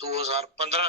2015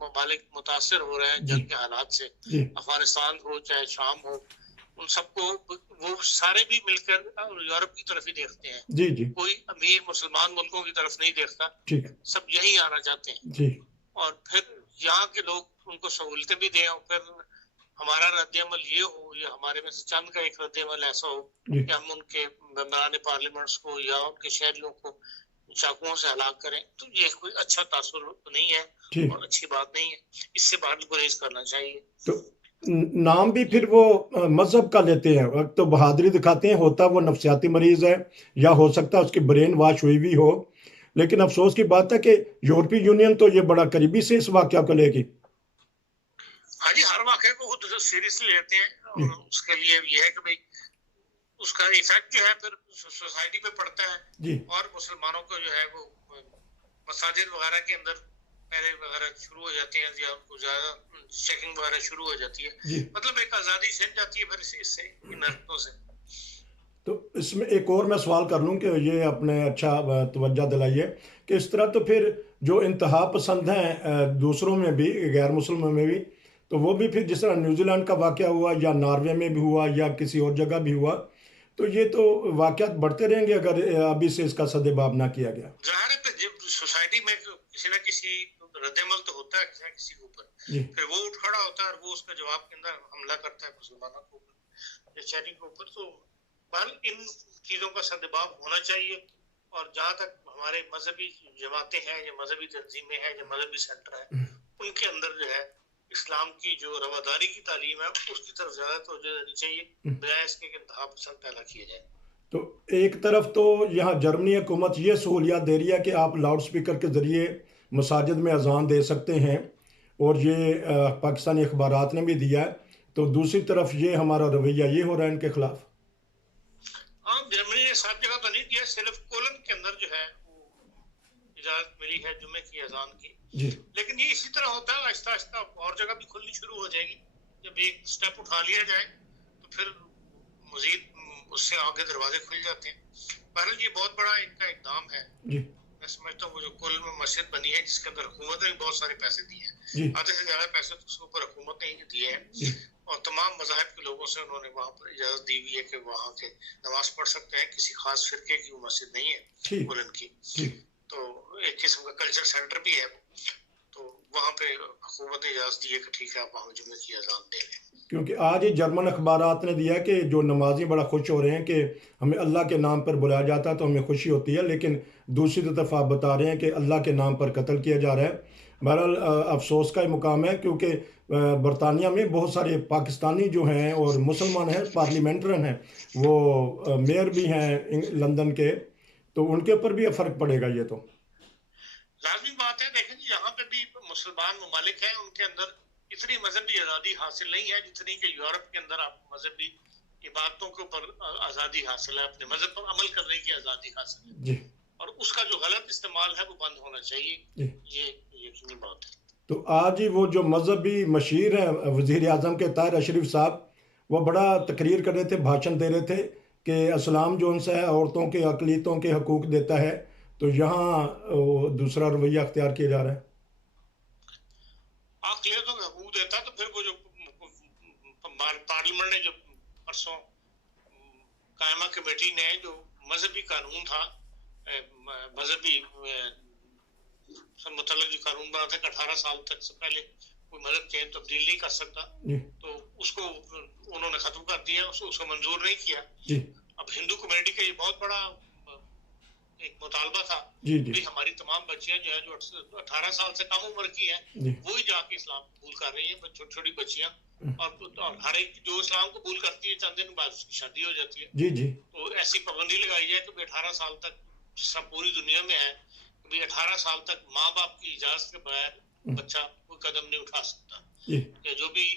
ممالک متاثر ہو رہے ہیں جنگ کے حالات سے، افغانستان ہو چاہے شام ہو، ان سب کو وہ سارے بھی مل کر یورپ کی طرف ہی دیکھتے ہیں، کوئی امیر مسلمان ملکوں کی طرف نہیں دیکھتا، سب یہی آنا چاہتے ہیں، اور پھر یہاں کے لوگ ان کو سہولتیں بھی دیں، اور پھر ہمارا رد عمل یہ ہو، یا ہمارے میں سے چند کا ایک رد عمل ایسا ہو کہ ہم ان کے ممبران پارلیمنٹس کو یا ان کے شہریوں کو چاقوؤں سے ہلاک کریں، تو یہ کوئی اچھا تاثر نہیں ہے اور اچھی بات نہیں ہے، اس سے باہر گریز کرنا چاہیے۔ تو نام بھی پھر وہ مذہب کا لیتے ہیں، وقت تو بہادری دکھاتے ہیں، ہوتا وہ نفسیاتی مریض ہے یا ہو سکتا ہے اس کی برین واش ہوئی بھی ہو، لیکن افسوس کی بات ہے کہ یورپی یونین تو یہ بڑا قریبی سے اس واقعہ کو لے گی۔ ہاں جی، ہر واقعے کو خود سیریسلی لیتے ہیں، اور اس کے لیے یہ ہے کہ بھئی اس کا ایفیکٹ جو ہے پھر سوسائٹی پہ پڑتا ہے، اور مسلمانوں کو جو ہے وہ مساجد وغیرہ کے اندر پہلے وغیرہ شروع ہو جاتے ہیں، یا زیادہ چیکنگ وغیرہ شروع ہو جاتی ہے، مطلب ایک آزادی چھن جاتی ہے پھر اس سے، ان حرکتوں سے۔ تو اس میں ایک اور میں سوال کر لوں کہ یہ اپنے اچھا توجہ دلائیے کہ اس طرح تو پھر جو انتہا پسند ہیں دوسروں میں بھی، غیر مسلموں میں بھی، تو وہ بھی پھر جس طرح نیوزی لینڈ کا واقعہ ہوا یا ناروے میں بھی ہوا یا کسی اور جگہ بھی ہوا، تو یہ تو واقعات بڑھتے رہیں گے اگر ابھی سے اس کا سدباب نہ کیا گیا۔ ظاہر ہے جب سوسائٹی میں کسی نہ کسی رد عمل تو ہوتا ہے کسی نہ کسی کے اوپر، پھر وہ اٹھ کھڑا ہوتا ہے اور وہ اس کا جواب کے اندر حملہ کرتا ہے مسلمانوں کے اوپر یا شہری کے اوپر، تو ان چیزوں کا سدباب ہونا چاہیے، اور جہاں تک ہمارے مذہبی جماعتیں ہیں یا مذہبی تنظیمیں ہیں یا مذہبی سینٹر ہیں، ان کے اندر جو ہے اسلام کی جو رواداری کی تعلیم ہے اس کی طرف زیادہ توجہ دینی چاہیے، بجائے اس کے انتہا پسند پیدا کیے جائے۔ تو ایک طرف تو یہاں جرمنی حکومت یہ سہولیات دے رہی ہے کہ آپ لاؤڈ سپیکر کے ذریعے مساجد میں اذان دے سکتے ہیں، اور یہ پاکستانی اخبارات نے بھی دیا ہے، تو دوسری طرف یہ ہمارا رویہ یہ ہو رہا ہے ان کے خلاف۔ ہاں، جرمنی نے سب جگہ تو نہیں دیا، صرف کولن کے اندر جو ہے وہ اجازت ملی ہے جمعے کی اذان کی، لیکن یہ اسی طرح ہوتا ہے، آہستہ آہستہ اور جگہ بھی کھلنی شروع ہو جائے گی، جب ایک سٹیپ اٹھا لیا جائے تو پھر مزید اس سے آگے دروازے کھل جاتے ہیں۔ بہرحال یہ بہت بڑا ان کا اقدام ہے، میں سمجھتا ہوں وہ جو کولن میں مسجد بنی ہے جس کے اندر حکومت نے بہت سارے پیسے دیے ہیں، آدھے سے زیادہ پیسے تو اس کے اوپر حکومت نے ہی دیے ہیں، اور تمام مذاہب کے لوگوں سے انہوں نے وہاں پر اجازت دی ہوئی ہے کہ وہاں کے نماز پڑھ سکتے ہیں، کسی خاص فرقے کی وہ مسجد نہیں ہے کولن کی، تو ایک قسم کا کلچر سینٹر بھی ہے، تو وہاں پہ حکومت نے اجازت دی ہے کہ ٹھیک ہے آپ وہاں جمعے کی اذان دے لیں۔ کیونکہ آج ہی جرمن اخبارات نے دیا کہ جو نمازی بڑا خوش ہو رہے ہیں کہ ہمیں اللہ کے نام پر بلایا جاتا ہے تو ہمیں خوشی ہوتی ہے، لیکن دوسری طرف آپ بتا رہے ہیں کہ اللہ کے نام پر قتل کیا جا رہا ہے۔ بہرحال افسوس کا مقام ہے، کیونکہ برطانیہ میں بہت سارے پاکستانی جو ہیں اور مسلمان ہیں، پارلیمنٹرین ہیں، وہ میئر بھی ہیں لندن کے، تو ان کے اوپر بھی فرق پڑے گا۔ یہ تو لازمی بات ہے، دیکھیں یہاں پہ بھی مسلمان ممالک ہیں، ان کے اندر اتنی مذہبی آزادی حاصل نہیں ہے جتنی کہ یورپ کے اندر آپ مذہبی عبادتوں کے اوپر آزادی حاصل ہے، اپنے مذہب پر عمل کرنے کی آزادی حاصل ہے، اور اس کا جو غلط استعمال ہے وہ بند ہونا چاہیے، یہ یقینی بات ہے۔ تو آج ہی وہ جو مذہبی مشیر ہیں وزیر اعظم کے طاہر اشرف صاحب، وہ بڑا تقریر کر رہے تھے، بھاشن دے رہے تھے کہ اسلام جو ان سے عورتوں کے اقلیتوں کے حقوق دیتا ہے، تو یہاں دوسرا رویہ اختیار کیا جا رہا ہے۔ اقلیتوں کے حقوق دیتا ہے تو پھر وہ جو پارلیمنٹ نے جو پرسوں قائمہ کمیٹی نے جو مذہبی قانون تھا، مذہبی متعلق جو قانون بنا تھا کہ 18 سال تک سے پہلے کوئی مذہب چینج تبدیل نہیں کر سکتا، تو اس کو انہوں نے ختم کر دیا، اس کو منظور نہیں کیا۔ اب ہندو کمیونٹی کا یہ بہت بڑا ایک مطالبہ تھا کہ ہماری تمام بچیاں جو ہے جو 18 سال سے کم عمر کی ہیں وہی جا کے اسلام قبول کر رہی ہیں، چھوٹی چھوٹی بچیاں، اور ہر ایک جو اسلام قبول کرتی ہے چند دن بعد اس کی شادی ہو جاتی ہے، تو ایسی پابندی لگائی جائے کہ 18 سال تک، جس طرح پوری دنیا میں ہے کہ 18 سال تک ماں باپ کی اجازت کے بغیر بچہ کوئی قدم نہیں اٹھا سکتا، کہ جو بھی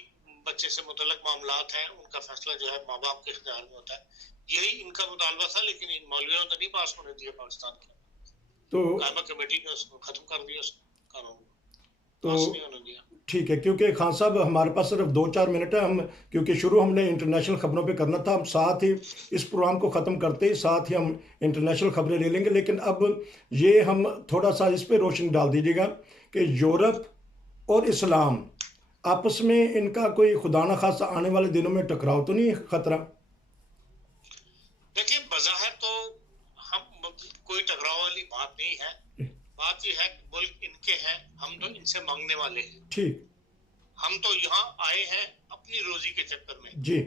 بچے سے متعلق معاملات ہیں ان کا فیصلہ جو ہے ماں باپ کے اختیار میں ہوتا ہے۔ یہی ان کا مطالبہ تھا، لیکن ان مولویوں نے نہیں پاس ہونے دیا پاکستان کے، تو قائمہ کمیٹی نے اس کو ختم کر دیا، اس قانون کو پاس نہیں ہونے دیا۔ ٹھیک ہے، کیونکہ خان صاحب ہمارے پاس صرف 2-4 منٹ ہے، ہم کیونکہ شروع ہم نے انٹرنیشنل خبروں پہ کرنا تھا، ہم ساتھ ہی اس پروگرام کو ختم کرتے ہی ساتھ ہی ہم انٹرنیشنل خبریں لے لیں گے، لیکن اب یہ ہم تھوڑا سا اس پہ روشنی ڈال دیجیے گا کہ یورپ اور اسلام آپس میں ان کا کوئی خدا نخواستہ آنے والے دنوں میں ٹکراؤ تو نہیں خطرہ؟ دیکھیں بظاہر تو ہم کوئی ٹکراؤ والی بات نہیں ہے، بات یہ ہے کہ ملک ان کے ہیں، ہم تو ان سے مانگنے والے ہیں، ٹھیک، ہم تو یہاں آئے ہیں اپنی روزی کے چکر میں جی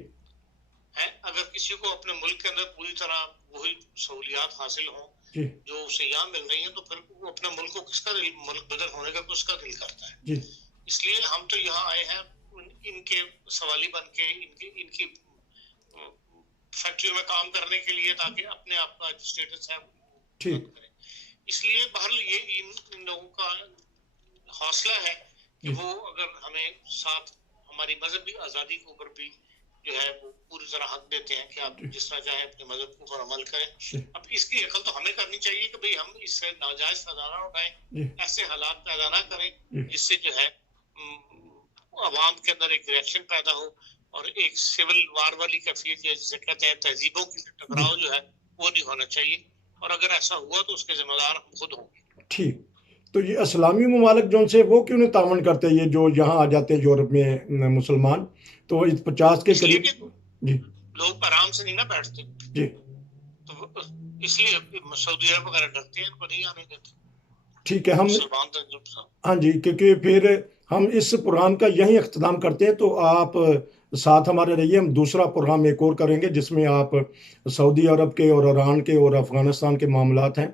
ہے۔ اگر کسی کو اپنے ملک کے اندر پوری طرح وہی سہولیات حاصل ہوں جی جو اسے یہاں مل رہی ہیں تو پھر وہ اپنے ملک کو کس کا دل، ملک بدر ہونے کا کس کا دل کرتا ہے؟ جی اس لیے ہم تو یہاں آئے ہیں ان کے سوالی بن کے، ان کی فیکٹریوں میں کام کرنے کے لیے، تاکہ اپنے آپ کا جو اسٹیٹس ہے ٹھیک، اس لیے بہرحال یہ ان لوگوں کا حوصلہ ہے کہ جی وہ اگر ہمیں ساتھ ہماری مذہبی آزادی کے اوپر بھی جو ہے وہ پوری طرح حق دیتے ہیں کہ آپ جس طرح چاہیں اپنے مذہب کے اوپر عمل کریں۔ اب اس کی عقل تو ہمیں کرنی چاہیے کہ بھئی ہم اس سے ناجائز فائدہ نہ اٹھائیں، ایسے حالات پیدا نہ کریں جس سے جو ہے عوام کے اندر ایک ریئیکشن پیدا ہو اور ایک سول وار والی کیفیت جسے کہتے ہیں تہذیبوں کی ٹکراؤ جو ہے وہ نہیں ہونا چاہیے، اور اگر ایسا ہوا تو اس کے ذمہ دار ہم خود ہوں گے۔ ٹھیک، تو یہ اسلامی ممالک جو ان سے وہ کیوں نہیں تعاون کرتے، یہ جو یہاں آ جاتے ہیں یورپ میں مسلمان، تو 50 کے قریب جی لوگ آرام سے نہیں نہ بیٹھتے جی، تو اس لیے سعودی عرب وغیرہ ڈرتے ہیں، ان کو نہیں آنے دیتے۔ ٹھیک ہے، ہم مسلمان ہاں جی، کیونکہ پھر ہم اس پروگرام کا یہیں اختتام کرتے ہیں، تو آپ ساتھ ہمارے رہیے، ہم دوسرا پروگرام ایک اور کریں گے جس میں آپ سعودی عرب کے اور ایران کے اور افغانستان کے معاملات ہیں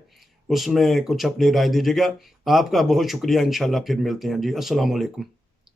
اس میں کچھ اپنی رائے دیجیے گا۔ آپ کا بہت شکریہ، انشاءاللہ پھر ملتے ہیں جی، السلام علیکم۔